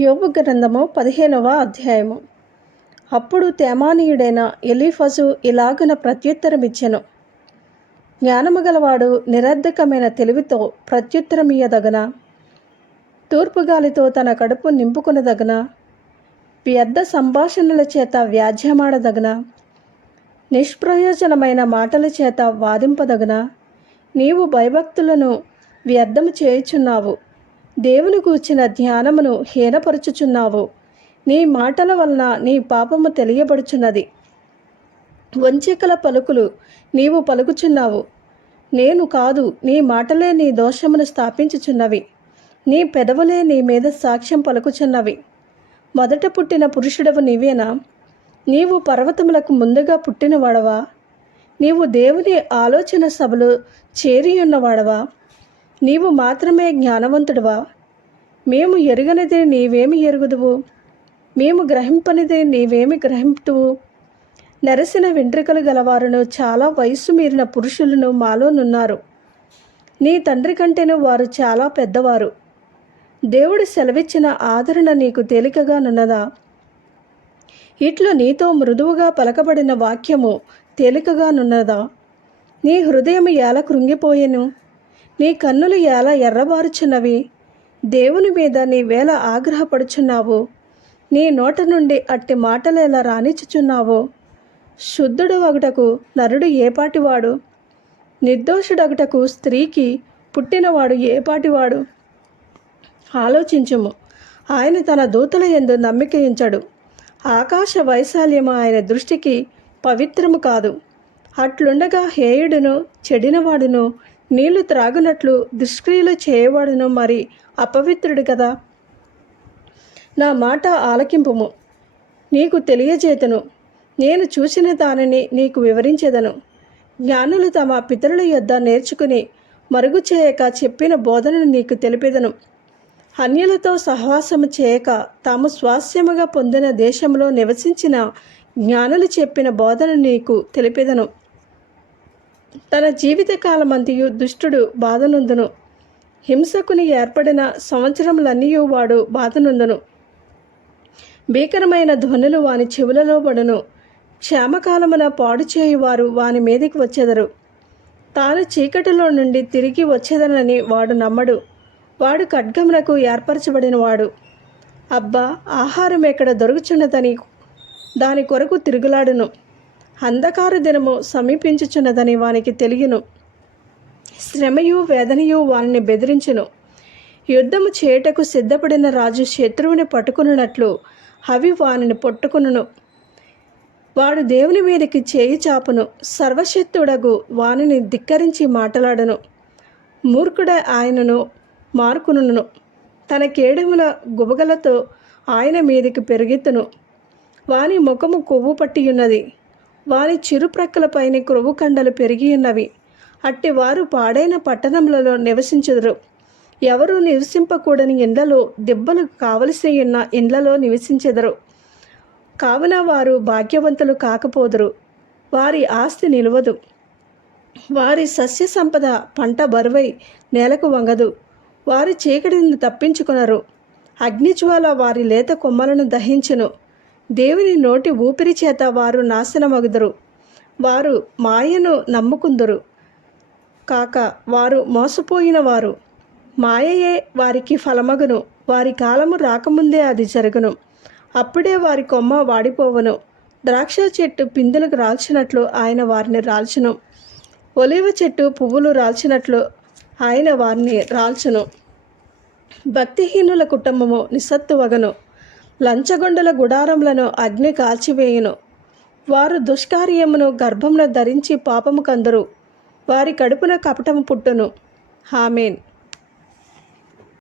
యోబు గ్రంథము పదిహేనవ అధ్యాయము. అప్పుడు తేమానీయుడైన ఎలీఫజు ఇలాగున ప్రత్యుత్తరమిచ్చెను. జ్ఞానము గలవాడు నిరర్ధకమైన తెలివితో ప్రత్యుత్తరమియదగన తూర్పు గాలితో తన కడుపు నింపుకునదగన? వ్యర్థ సంభాషణల చేత వ్యాజ్యమాడదగన? నిష్ప్రయోజనమైన మాటల చేత వాదింపదగన? నీవు భయభక్తులను వ్యర్థము చేయుచున్నావు. దేవుని గూర్చిన ధ్యానమును హీనపరుచుచున్నావు. నీ మాటల వలన నీ పాపము తెలియబడుచున్నది. వంచికల పలుకులు నీవు పలుకుచున్నావు. నేను కాదు నీ మాటలే నీ దోషమును స్థాపించుచున్నవి. నీ పెదవులే నీ మీద సాక్ష్యం పలుకుచున్నవి. మొదట పుట్టిన పురుషుడవు నీవేనా? నీవు పర్వతములకు ముందుగా పుట్టినవాడవా? నీవు దేవుని ఆలోచన సభలు చేరియున్నవాడవా? నీవు మాత్రమే జ్ఞానవంతుడవా? మేము ఎరుగనిది నీవేమి ఎరుగుదువు? మేము గ్రహింపనిది నీవేమి గ్రహింపుతువు? నెరసిన వెంట్రుకలు గలవారును చాలా వయస్సు మీరిన పురుషులను మాలోనున్నారు నీ తండ్రి కంటేనే వారు చాలా పెద్దవారు. దేవుడు సెలవిచ్చిన ఆదరణ నీకు తేలికగానున్నదా ఇట్లు నీతో మృదువుగా పలకబడిన వాక్యము తేలికగానున్నదా నీ హృదయం ఎలా కృంగిపోయెను? నీ కన్నులు ఎలా ఎర్రబారుచున్నవి? దేవుని మీద నీ వేళ ఆగ్రహపడుచున్నావు. నీ నోట నుండి అట్టి మాటలు ఎలా రాణించుచున్నావో? శుద్ధుడు ఒకటకు నరుడు ఏపాటివాడు నిర్దోషుడగుటకు స్త్రీకి పుట్టినవాడు ఏపాటివాడు ఆలోచించుము. ఆయన తన దూతల ఎందు నమ్మికయించడు. ఆకాశ వైశాల్యము ఆయన దృష్టికి పవిత్రము కాదు. అట్లుండగా హేయుడును చెడినవాడును నీళ్ళు త్రాగునట్లు దుష్క్రియలు చేయవాడును మరి అపవిత్రుడు కదా. నా మాట ఆలకింపుము. నీకు తెలియజేతను. నేను చూసిన దానిని నీకు వివరించేదను. జ్ఞానులు తమ పితరుల యొద్ద నేర్చుకుని మరుగు చేయక చెప్పిన బోధనను నీకు తెలిపేదను. అన్యులతో సహవాసము చేయక తాము స్వాస్యముగా పొందిన దేశంలో నివసించిన జ్ఞానులు చెప్పిన బోధన నీకు తెలిపేదను. తన జీవితకాలమంతియు దుష్టుడు బాధనుందును. హింసకుని ఏర్పడిన సంవత్సరములన్నీయు వాడు బాధనుందును. భీకరమైన ధ్వనులు వాని చెవులలో పడును. క్షేమకాలమున పాడు చేయువారు వాని మీదకి వచ్చెదరు. తాను చీకటిలో నుండి తిరిగి వచ్చేదనని వాడు నమ్మడు. వాడు ఖడ్గమునకు ఏర్పరచబడినవాడు. అబ్బా ఆహారం ఎక్కడ దొరుకుచున్నదని దాని కొరకు తిరుగులాడును. అంధకార దినము సమీపించుచున్నదని వానికి తెలియను. శ్రమయు వేదనయు వారిని బెదిరించును. యుద్ధము చేయుటకు సిద్ధపడిన రాజు శత్రువుని పట్టుకున్నట్లు అవి వానిని పట్టుకును వాడు దేవుని మీదకి చేయి చాపును. సర్వశక్తుడగు వానిని ధిక్కరించి మాట్లాడను. మూర్ఖుడ ఆయనను మార్కును తన కేడముల గుబగలతో ఆయన మీదికి పెరుగెత్తును. వాని ముఖము కొవ్వు పట్టియున్నది. వారి చిరుప్రక్కలపైన క్రొవ్వు కండలు పెరిగి ఉన్నవి. అట్టి వారు పాడైన పట్టణములలో నివసించదురు. ఎవరు నివసింపకూడని ఇండ్లలో దిబ్బలు కావలసి ఉన్న ఇండ్లలో నివసించెదరు. కావున వారు భాగ్యవంతులు కాకపోదురు. వారి ఆస్తి నిలవదు. వారి సస్య సంపద పంట బరువై నేలకు వంగదు. వారి చీకటిని తప్పించుకునరు. అగ్నిజ్వాల వారి లేత కొమ్మలను దహించును. దేవుని నోటి ఊపిరి చేత వారు నాశనమగుదురు. వారు మాయను నమ్ముకుందురు. కాక వారు మోసపోయిన వారు మాయయే వారికి ఫలమగును. వారి కాలము రాకముందే అది జరుగును. అప్పుడే వారి కొమ్మ వాడిపోవను. ద్రాక్ష చెట్టు పిందెలకు రాల్చినట్లు ఆయన వారిని రాల్చును. ఒలివ చెట్టు పువ్వులు రాల్చినట్లు ఆయన వారిని రాల్చును. భక్తిహీనుల కుటుంబము నిస్సత్తువగను. లంచగొండల గుడారములను అగ్ని కాల్చివేయును. వారు దుష్కార్యమును గర్భమున ధరించి పాపము కందరు వారి కడుపున కపటము పుట్టును. హామేన్